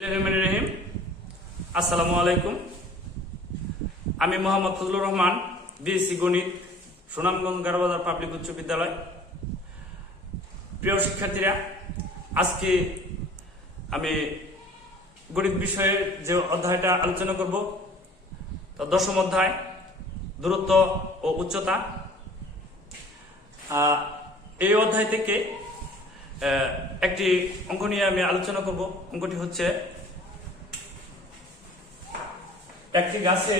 রহিম আসসালামু আলাইকুম। আমি মোহাম্মদ ফজলুর রহমান, বিএসসি গণিত, সুনামগঞ্জ গারবাজার পাবলিক উচ্চ বিদ্যালয়। প্রিয় শিক্ষার্থীরা, আজকে আমি গণিত বিষয়ের যে অধ্যায়টা আলোচনা করব, তো দশম অধ্যায় দূরত্ব ও উচ্চতা। এই অধ্যায় থেকে একটি অঙ্ক নিয়ে আমি আলোচনা করব। অঙ্কটি হচ্ছে, একটি গাছে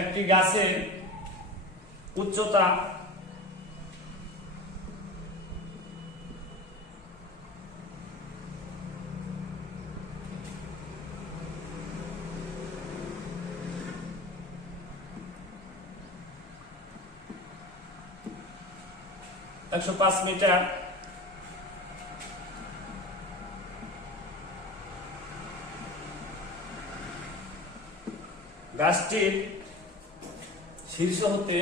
একটি গাছের উচ্চতা 105 মিটার। গাছটির শীর্ষ হতে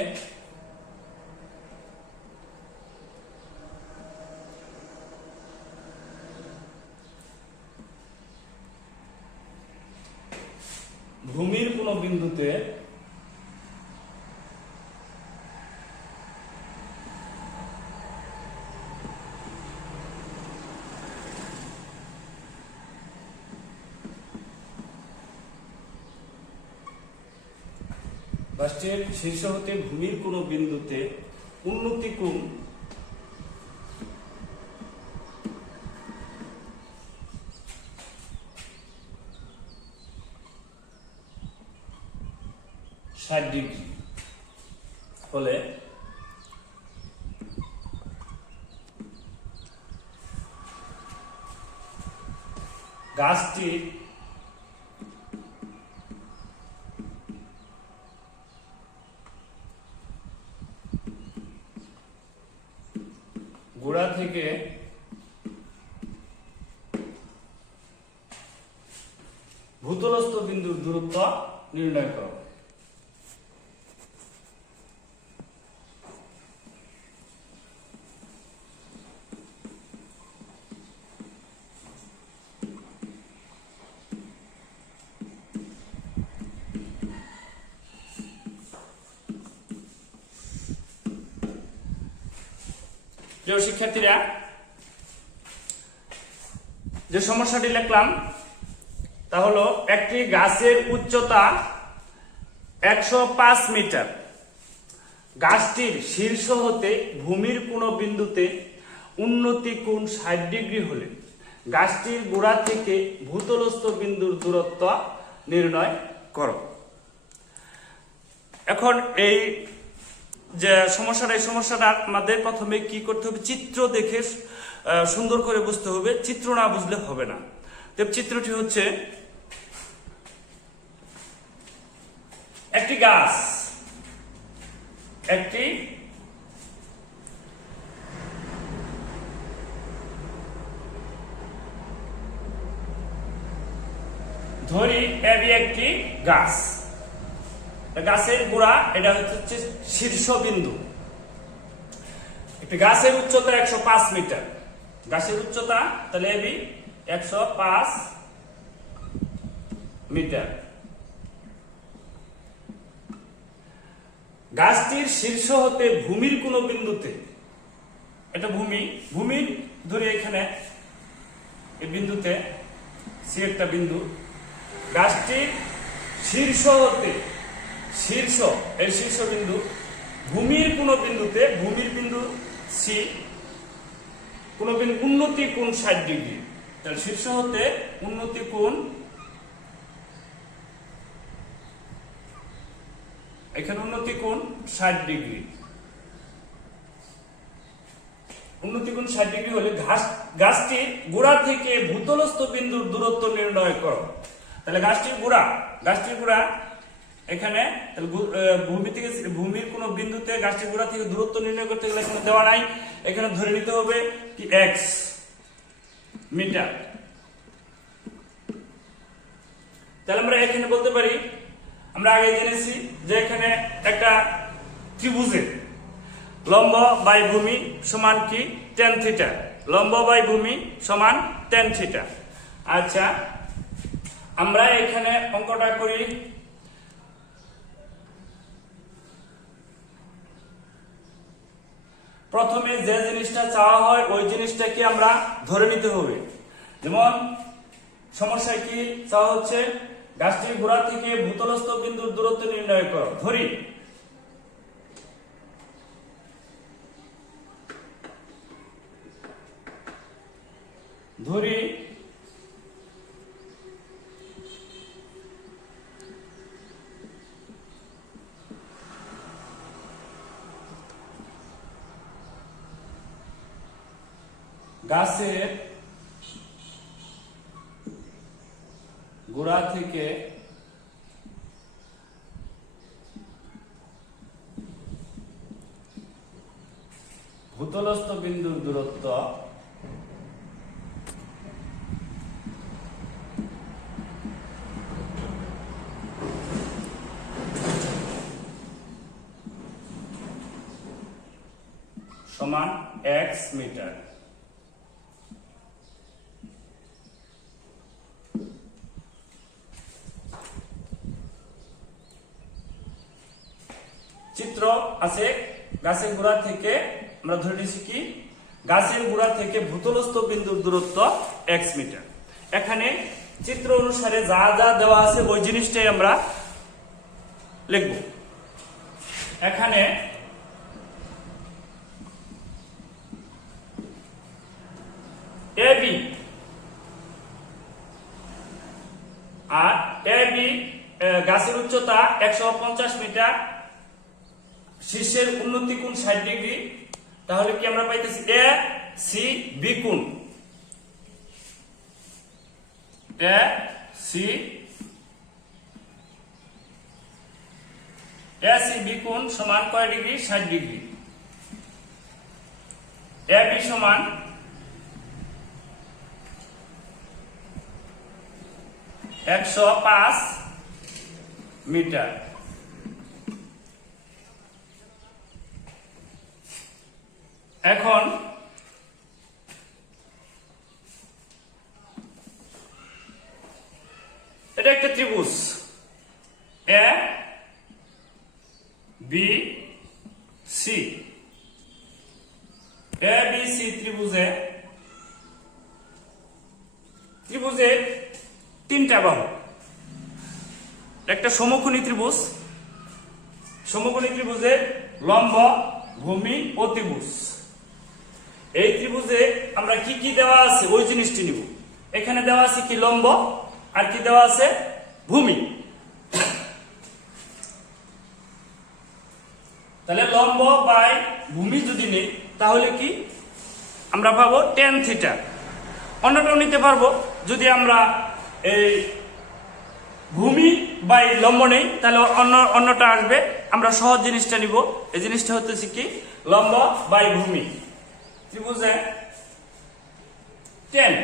ভূমির কোন বিন্দুতে গাছটির শীর্ষ হতে ভূমির কোন বিন্দুতে উন্নতি কোণ 60 ডিগ্রি হলে গাছটি গোড়া থেকে ভূতলস্থ বিন্দুর দূরত্ব নির্ণয় করো। প্রিয় শিক্ষার্থীরা, যে সমস্যাটি লিখলাম তা হলো, একটি গাছের উচ্চতা 105 মিটার। গাছটির শীর্ষ হতে ভূমির কোন বিন্দুতে উন্নতি কোণ 60 ডিগ্রি হলে গাছটির গোড়া থেকে ভূতলস্থ বিন্দুর দূরত্ব নির্ণয় করো। এখন এই যে সমস্যাটা, এই সমস্যাটা আমাদের প্রথমে কি করতে হবে, চিত্র দেখে সুন্দর করে বুঝতে হবে। চিত্র না বুঝলে হবে না। তো চিত্রটি হচ্ছে, একটি গাছ, একটি ধরি এবি একটি গাছ। গাছের গোড়া এটা হচ্ছে শীর্ষবিন্দু। একটি গাছের উচ্চতা 105 মিটার। গাছের উচ্চতা তাহলে এবি 105 মিটার। গাছটির শীর্ষ হতে ভূমির কোন বিন্দুতে, এটা ভূমির ধরে এখানে এই বিন্দুতে সি একটা বিন্দু, গাছটির শীর্ষ হতে এই শীর্ষবিন্দু ভূমির কোন বিন্দুতে, ভূমির বিন্দু সি, কোন বিন্দু উন্নতি কোণ 60 ডিগ্রি। তাহলে শীর্ষ হতে উন্নতি কোণ, এখানে উন্নতি কোণ 60 ডিগ্রি। উন্নতি কোণ 60 ডিগ্রি হলে গাছটির গোড়া থেকে ভূতলস্থ বিন্দুর দূরত্ব নির্ণয় করো। তাহলে গাছটির গোড়া এখানে ভূমির কোন বিন্দুতে গাছটির গোড়া থেকে দূরত্ব নির্ণয় করতে গেলে এখানে দেওয়া নাই, এখানে ধরে নিতে হবে কি x মিটার। তাহলে আমরা এখানে বলতে পারি, আমরা আগে জেনেছি যে এখানে একটা ত্রিভুজের লম্ব বাই ভূমি সমান কি tan থিটা, লম্ব বাই ভূমি সমান tan থিটা। আচ্ছা, আমরা এখানে অঙ্কটা করি। প্রথমে যে জিনিসটা চাওয়া হয় ওই জিনিসটাকে আমরা ধরে নিতে হবে। যেমন সমস্যা কি চাওয়া হচ্ছে, গাছটির গোড়া থেকে ভূতলস্থ বিন্দুর দূরত্ব নির্ণয় করো। ধরি গাছের গোড়া থেকে ভূতলস্থ বিন্দুর দূরত্ব সমান x মিটার। চিত্র আছে, গাছের গোড়া থেকে আমরা ধরে নিচ্ছি কি গাছের গোড়া থেকে ভূতলস্থ বিন্দুর দূরত্ব x মিটার। এখানে চিত্র অনুসারে যা যা দেওয়া আছে ওই জিনিসটাই আমরা লিখব। এখানে AB আর AB গাছের উচ্চতা 150 মিটার, শীর্ষের উন্নতি কোণ 60 ডিগ্রি। তাহলে কি আমরা পাইতেছি AC কোণ, AC কোণ সমান কয় ডিগ্রি? 60 ডিগ্রি। AB সমান 105 মিটার। এখন এটা একটা ত্রিভুজ A B C. A B C ত্রিভুজের তিনটা বাহু। একটা সমকোণী ত্রিভুজ, সমকোণী ত্রিভুজের লম্ব, ভূমি ও ত্রিভুজ। এই ত্রিভুজে আমরা কি কি দেওয়া আছে ওই জিনিসটি নিব। এখানে দেওয়া আছে কি লম্ব, আর কি দেওয়া আছে ভূমি। তাহলে লম্ব বাই ভূমি যদি নেই তাহলে কি আমরা পাবো tan থিটা। অন্যটাও নিতে পারবো, যদি আমরা এই ভূমি বাই লম্ব নেই তাহলে অন্যটা আসবে। আমরা সহজ জিনিসটা নিব। এই জিনিসটা হচ্ছে কি লম্ব বাই ভূমি। ত্রিভুজে tan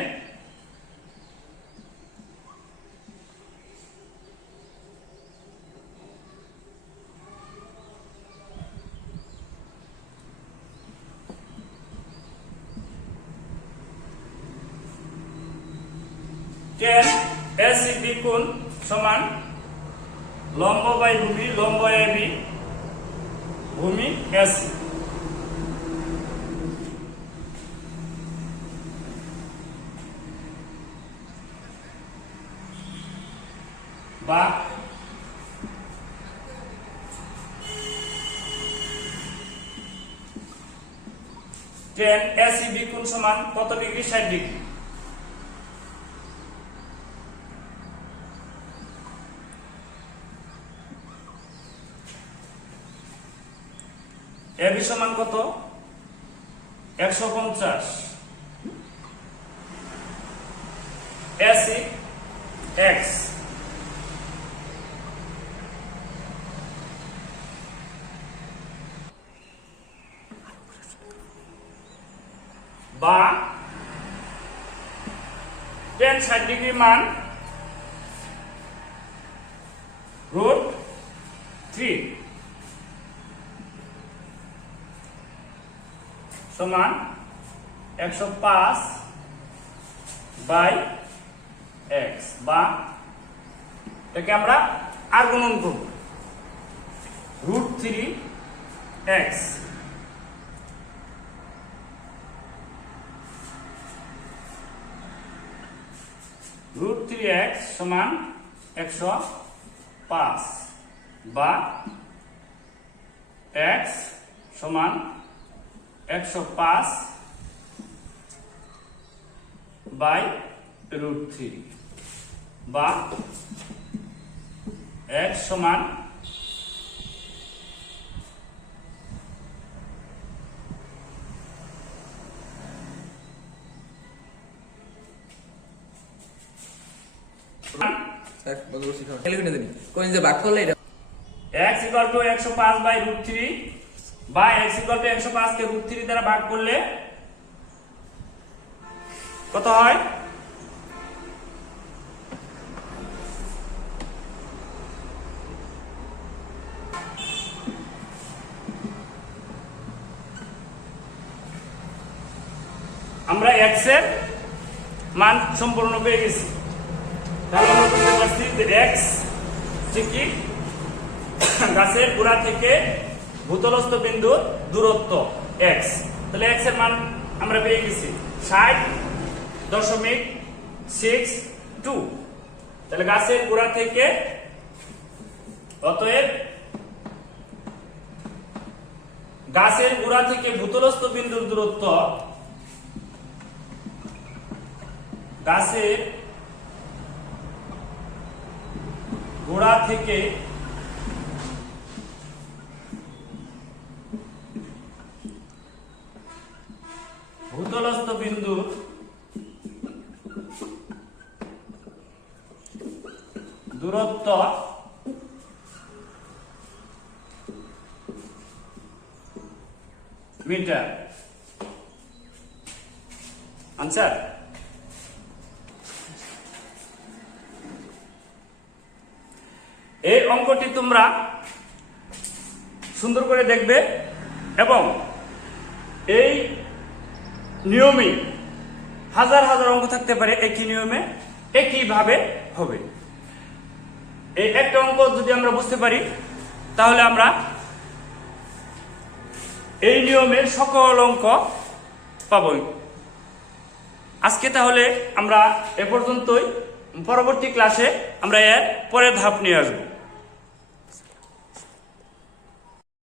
AC কোণ সমান লম্ব বাই ভূমি, লম্ব AB ভূমি AC। বা tan AC কোণ সমান কত ডিগ্রি? 60 ডিগ্রি। AB সমান কত? 150 অ্যাসিড এক্স বা tan 60 ডিগ্রি মান √3 সমান 105/x বা এটাকে আমরা আর গুণন করব √3x √3x সমান 105 বা x সমান 105/√3 বা x সমান স্যার বলতে বলছি খালি করে দেন কোন যে ভাগ করলে এটা x = 105/√3 বা x = 105 কে √3 দ্বারা ভাগ করলে কত হয়? আমরা x এর মান সম্পূর্ণ পেয়ে গেছি। তাহলে আমরা বলতে পারছি যে x যে কি গাছের গোড়া থেকে ভূতলস্থ বিন্দুর দূরত্ব x। তাহলে x এর মান আমরা পেয়ে গেছি 60.62। তাহলে গাছের গোড়া থেকে অতএব গাছের গোড়া থেকে ভূতলস্থ বিন্দুর দূরত্ব গাছের গোড়া থেকে ভূতলস্থ বিন্দুর দূরত্ব মিটার। আনসার এই অঙ্কটি তোমরা সুন্দর করে দেখবে এবং এই নিয়মে হাজার হাজার অঙ্ক থাকতে পারে, একই নিয়মে একইভাবে হবে। এই একটা অঙ্ক যদি আমরা বুঝতে পারি তাহলে আমরা এই নিয়মের সকল অঙ্ক পাবই। আজকে তাহলে আমরা এ পর্যন্তই। পরবর্তী ক্লাসে আমরা এর পরের ধাপ নিয়ে আসবো।